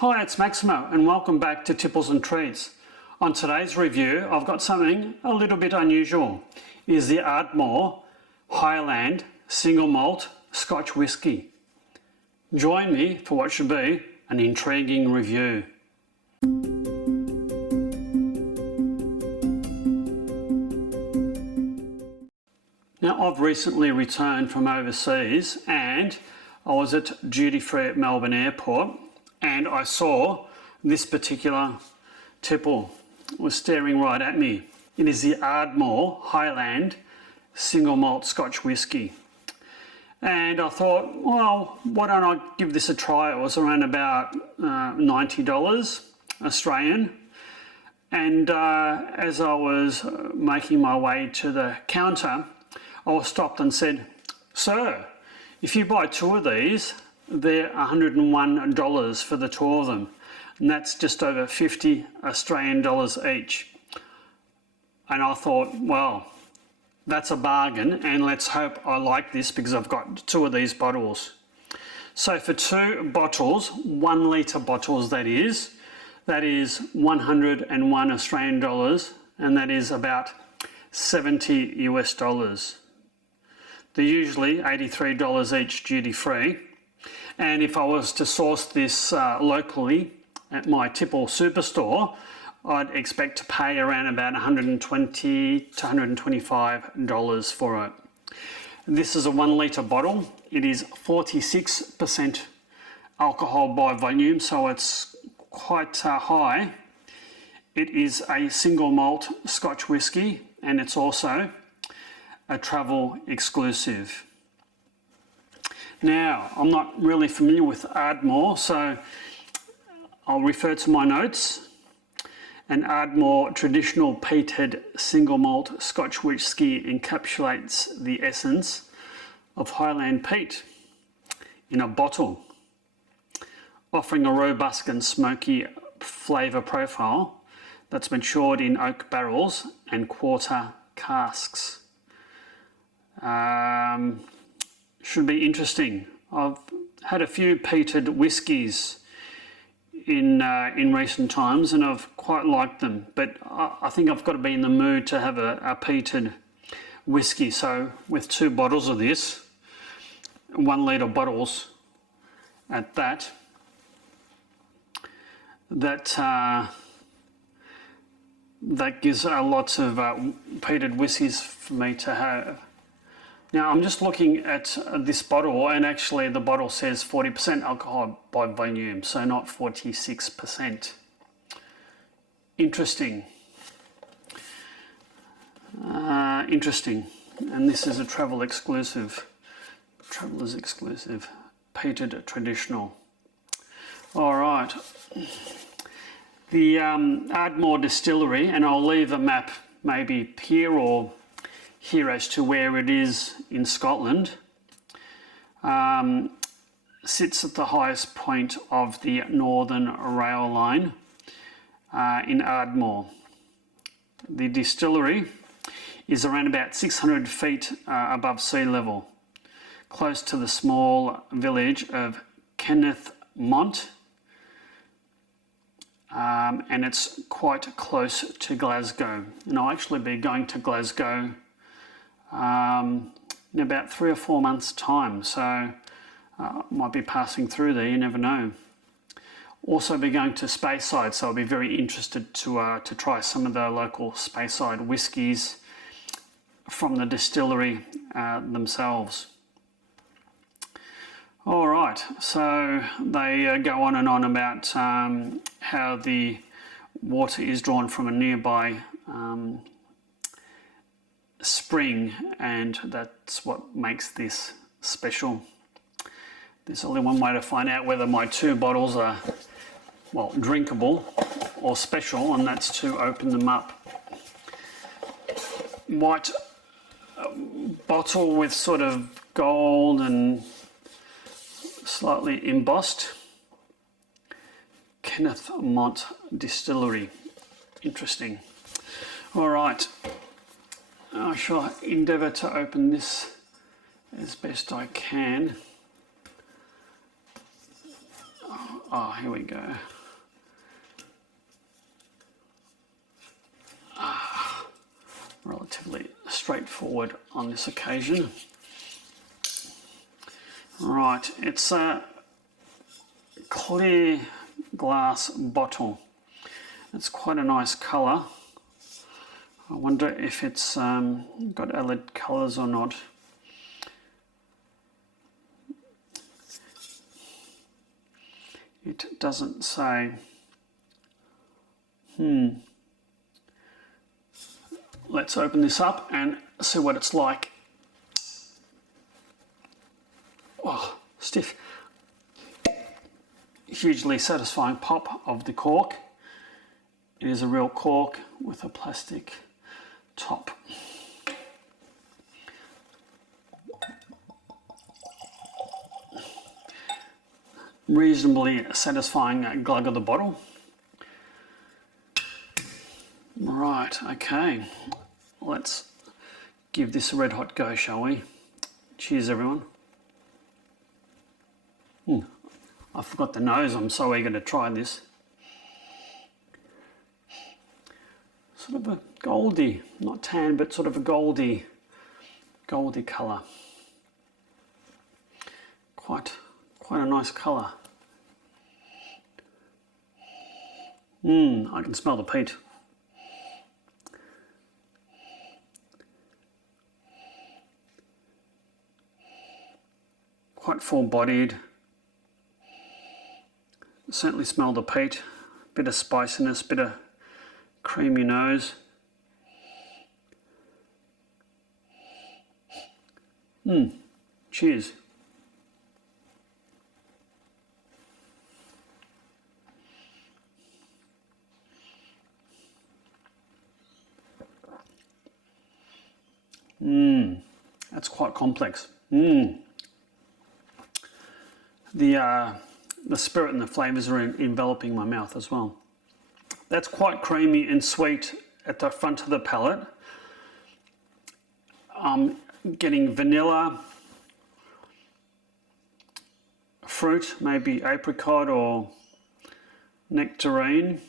Hi, it's Maximo and welcome back to Tipples'n'Treats. On today's review, I've got something a little bit unusual. It is the Ardmore Highland single malt Scotch whisky. Join me for what should be an intriguing review. Now, I've recently returned from overseas and I was at duty free at Melbourne Airport and I saw this particular tipple was staring right at me. It is the Ardmore Highland single malt Scotch whisky. And I thought, well, why don't I give this a try? It was around about $90 Australian. And as I was making my way to the counter, I was stopped and said, "Sir, if you buy two of these, they're $101 for the two of them." And that's just over 50 Australian dollars each. And I thought, well, that's a bargain, and let's hope I like this because I've got two of these bottles. So for two bottles, 1 litre bottles that is 101 Australian dollars, and that is about 70 US dollars. They're usually $83 each duty free. And if I was to source this locally at my Tipple superstore, I'd expect to pay around about $120 to $125 for it. This is a 1 litre bottle. It is 46% alcohol by volume, so it's quite high. It is a single malt Scotch whisky, and it's also a travel exclusive. Now, I'm not really familiar with Ardmore, so I'll refer to my notes. An Ardmore traditional peated single malt Scotch whisky encapsulates the essence of Highland peat in a bottle, offering a robust and smoky flavour profile that's matured in oak barrels and quarter casks. Should be interesting. I've had a few peated whiskies in recent times and I've quite liked them, but I think I've got to be in the mood to have a peated whiskey. So with two bottles of this, 1 litre bottles at that gives lots of peated whiskies for me to have. Now I'm just looking at this bottle, and actually the bottle says 40% alcohol by volume, so not 46%. Interesting. Interesting. And this is a traveller's exclusive, peated traditional. All right. The Ardmore Distillery, and I'll leave a map maybe here or here as to where it is in Scotland, sits at the highest point of the Northern Rail Line in Ardmore. The distillery is around about 600 feet above sea level, close to the small village of Kennethmont, and it's quite close to Glasgow. And I'll actually be going to Glasgow in about 3 or 4 months' time, so might be passing through there, you never know. Also be going to Speyside, so I'll be very interested to try some of the local Speyside whiskies from the distillery themselves. All right, so they go on and on about how the water is drawn from a nearby spring, and that's what makes this special. There's only one way to find out whether my two bottles are, well, drinkable or special, and that's to open them up. White bottle with sort of gold and slightly embossed. Kennethmont Distillery. Interesting. All right. I shall endeavour to open this as best I can. Oh, here we go. Relatively straightforward on this occasion. Right, it's a clear glass bottle. It's quite a nice colour. I wonder if it's got allied colours or not. It doesn't say. Let's open this up and see what it's like. Oh, stiff. Hugely satisfying pop of the cork. It is a real cork with a plastic top. Reasonably satisfying glug of the bottle. Right, okay. Let's give this a red hot go, shall we? Cheers, everyone. I forgot the nose. I'm so eager to try this. Sort of a goldy, not tan, but sort of a goldy colour. Quite a nice colour. I can smell the peat. Quite full-bodied. Certainly smell the peat. Bit of spiciness, bit of creamy nose. Cheers. That's quite complex. The spirit and the flavours are enveloping my mouth as well. That's quite creamy and sweet at the front of the palate. I'm getting vanilla, fruit, maybe apricot or nectarine.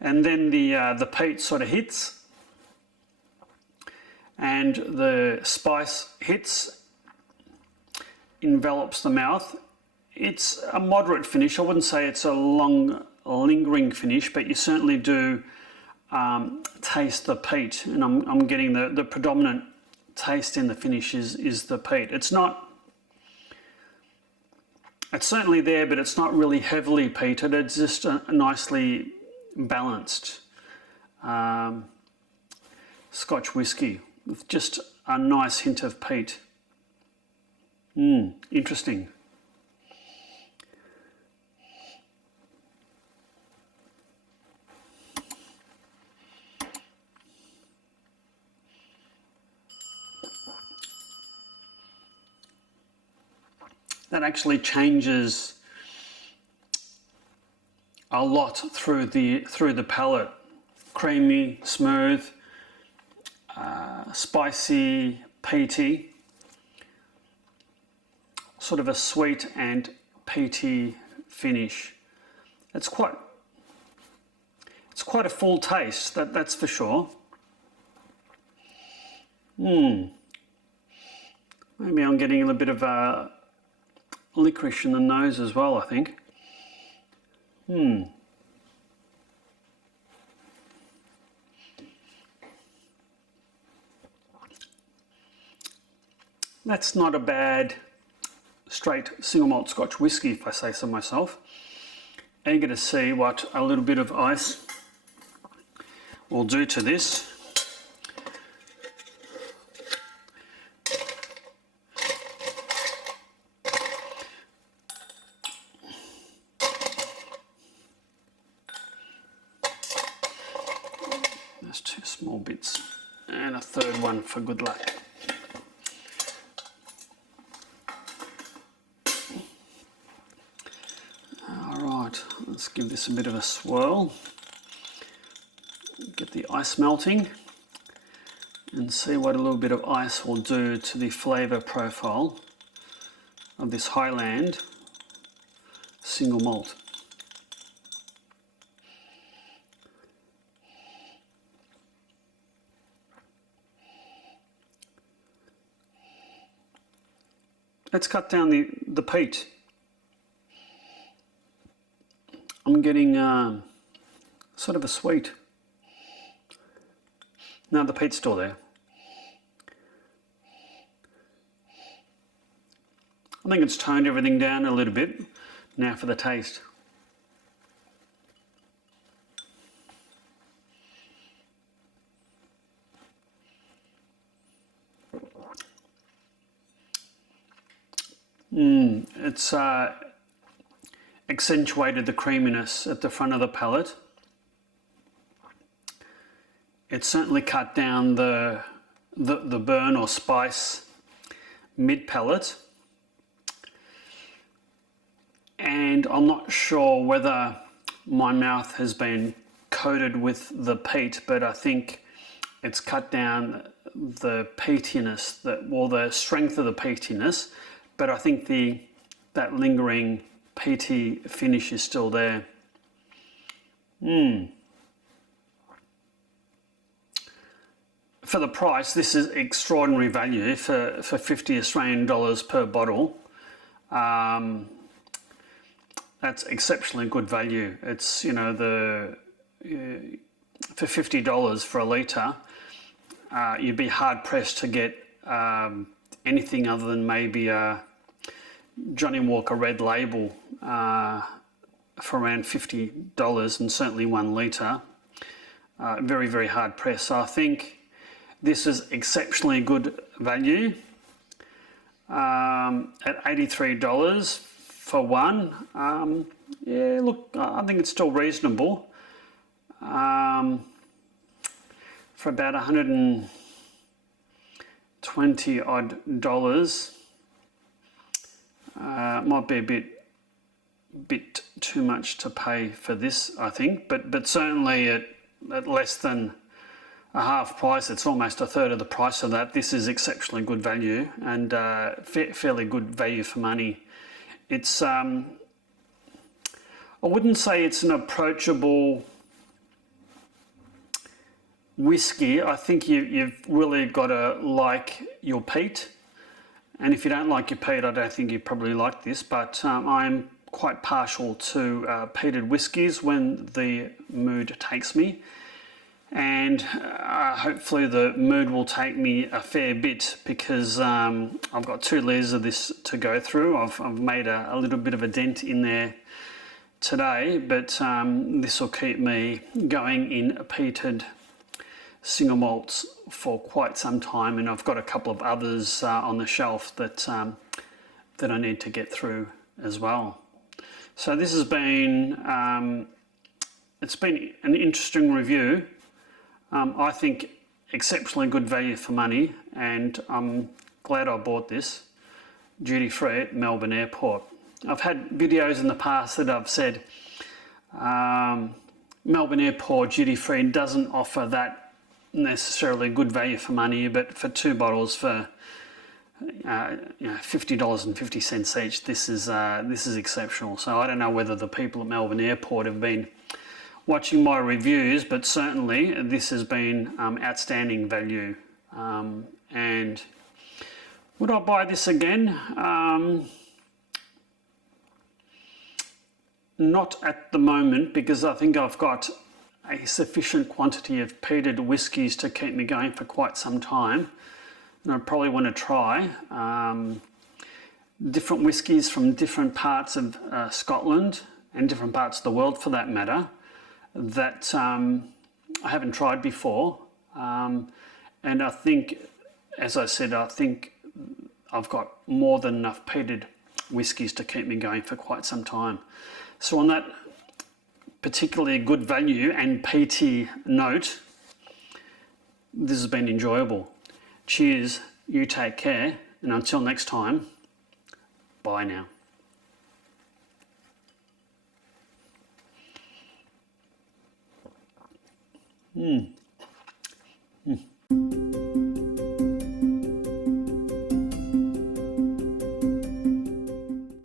And then the peat sort of hits and the spice hits, envelops the mouth. It's a moderate finish. I wouldn't say it's a long, lingering finish, but you certainly do taste the peat, and I'm getting the predominant taste in the finish is the peat. It's certainly there, but it's not really heavily peated. It's just a nicely balanced Scotch whisky with just a nice hint of peat. Interesting. That actually changes a lot through the palate. Creamy, smooth, spicy, peaty, sort of a sweet and peaty finish. It's quite a full taste, that's for sure. Maybe I'm getting a little bit of licorice in the nose as well, I think. That's not a bad straight single malt Scotch whisky, if I say so myself. Eager to see what a little bit of ice will do to this. There's 2 small bits and a third one for good luck. Alright, let's give this a bit of a swirl. Get the ice melting and see what a little bit of ice will do to the flavour profile of this Highland single malt. Let's cut down the peat. I'm getting sort of a sweet. No, the peat's still there. I think it's toned everything down a little bit. Now for the taste. It's accentuated the creaminess at the front of the palate. It's certainly cut down the burn or spice mid palate. And I'm not sure whether my mouth has been coated with the peat, but I think it's cut down the peatiness, the strength of the peatiness, but I think that lingering peaty finish is still there. For the price, this is extraordinary value for 50 Australian dollars per bottle. That's exceptionally good value. It's, you know, for $50 for a litre, you'd be hard pressed to get anything other than maybe a Johnny Walker Red Label for around $50, and certainly 1 litre. Very, very hard pressed. So I think this is exceptionally good value at $83 for one. Yeah, look, I think it's still reasonable for about $120 odd dollars. Might be a bit too much to pay for this, I think, but certainly at less than a half price, it's almost a third of the price of that. This is exceptionally good value and fairly good value for money. It's I wouldn't say it's an approachable whiskey. I think you've really got to like your peat, and if you don't like your peat, I don't think you probably like this, but I'm quite partial to peated whiskies when the mood takes me, and hopefully the mood will take me a fair bit, because I've got 2 litres of this to go through. I've made a little bit of a dent in there today, but this will keep me going in peated single malts for quite some time, and I've got a couple of others on the shelf that I need to get through as well. So this has been it's been an interesting review. I think exceptionally good value for money, and I'm glad I bought this duty free at Melbourne Airport. I've had videos in the past that I've said Melbourne Airport duty free doesn't offer that necessarily good value for money, but for 2 bottles for $50.50 each, this is exceptional. So I don't know whether the people at Melbourne Airport have been watching my reviews, but certainly this has been outstanding value. And would I buy this again? Not at the moment, because I think I've got a sufficient quantity of peated whiskies to keep me going for quite some time. And I probably want to try different whiskies from different parts of Scotland and different parts of the world for that matter, that I haven't tried before. And I think, as I said, I think I've got more than enough peated whiskies to keep me going for quite some time. So on that particularly good value and peaty note, this has been enjoyable. Cheers, you take care, and until next time, bye now.